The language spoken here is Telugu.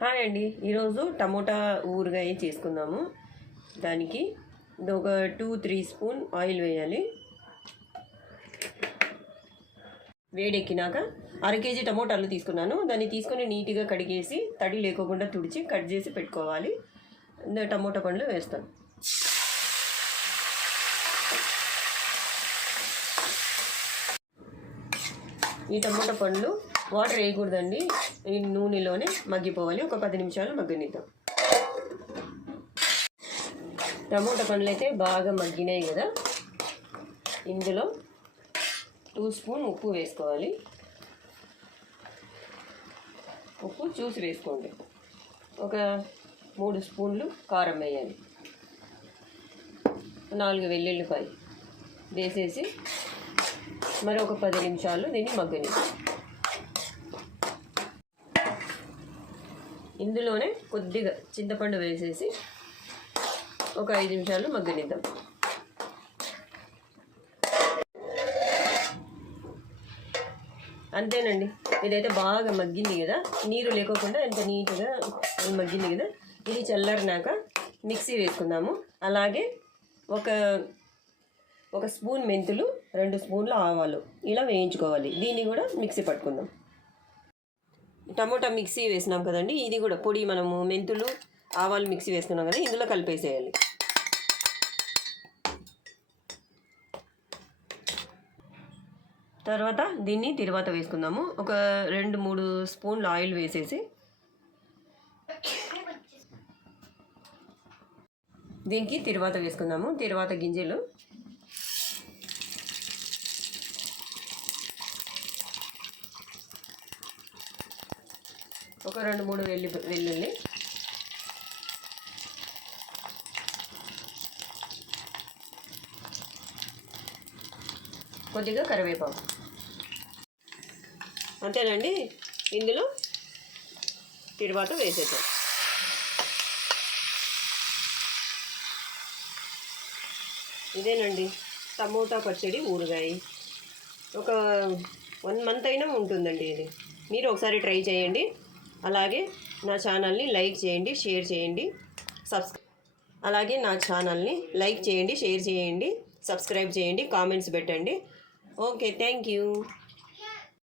హాయ్ అండి, ఈరోజు టమోటా ఊరగాయ చేసుకుందాము. దానికి ఒక 2-3 స్పూన్ ఆయిల్ వేయాలి. వేడెక్కినాక 1/2 కేజీ టమోటాలు తీసుకున్నాను. దాన్ని తీసుకొని నీట్గా కడిగేసి తడి లేకోకుండా తుడిచి కట్ చేసి పెట్టుకోవాలి. టమోటా పండ్లు వేస్తాను. ఈ టమోటా పండ్లు వాటర్ వేయకూడదండి, ఈ నూనెలోనే మగ్గిపోవాలి. ఒక 10 నిమిషాలు మగ్గనిద్దాం. టమోటా పండ్లు అయితే బాగా మగ్గినాయి కదా, ఇందులో 2 స్పూన్ ఉప్పు వేసుకోవాలి. ఉప్పు చూసి వేసుకోండి. ఒక 3 స్పూన్లు కారం వేయాలి. 4 వెల్లుల్లిపాయ వేసేసి మరొక 10 నిమిషాలు దీన్ని మగ్గనిద్దాం. ఇందులోనే కొద్దిగా చింతపండు వేసేసి ఒక 5 నిమిషాలు మగ్గనిద్దాం. అంతేనండి, ఇదైతే బాగా మగ్గింది కదా, నీరు లేకోకుండా ఎంత నీట్గా మగ్గింది కదా. ఇది చల్లారినాక మిక్సీ వేసుకుందాము. అలాగే ఒక స్పూన్ మెంతులు, 2 స్పూన్ల ఆవాలు ఇలా వేయించుకోవాలి. దీన్ని కూడా మిక్సీ పట్టుకుందాం. టమోటా మిక్సీ వేసినాం కదండి, ఇది కూడా పొడి మనము మెంతులు ఆవాలు మిక్సీ వేసుకున్నాం కదా, ఇందులో కలిపేసేయాలి. తర్వాత దీన్ని తిరువాత వేసుకుందాము. ఒక 2-3 స్పూన్ల ఆయిల్ వేసేసి దీనికి తిరువాత వేసుకుందాము. తిరువాత గింజలు ఒక 2-3 వెల్లుల్లి, కొద్దిగా కరివేపాకు. అంతేనండి, ఇందులో తిరువాత వేసేద్దాం. ఇదేనండి టమోటా పచ్చడి ఊరగాయ. ఒక 1 మంత్ అయినా ఉంటుందండి ఇది. మీరు ఒకసారి ట్రై చేయండి. అలాగే నా ఛానల్ని లైక్ చేయండి, షేర్ చేయండి, సబ్స్క్రైబ్ చేయండి, కామెంట్స్ పెట్టండి. Okay, thank you.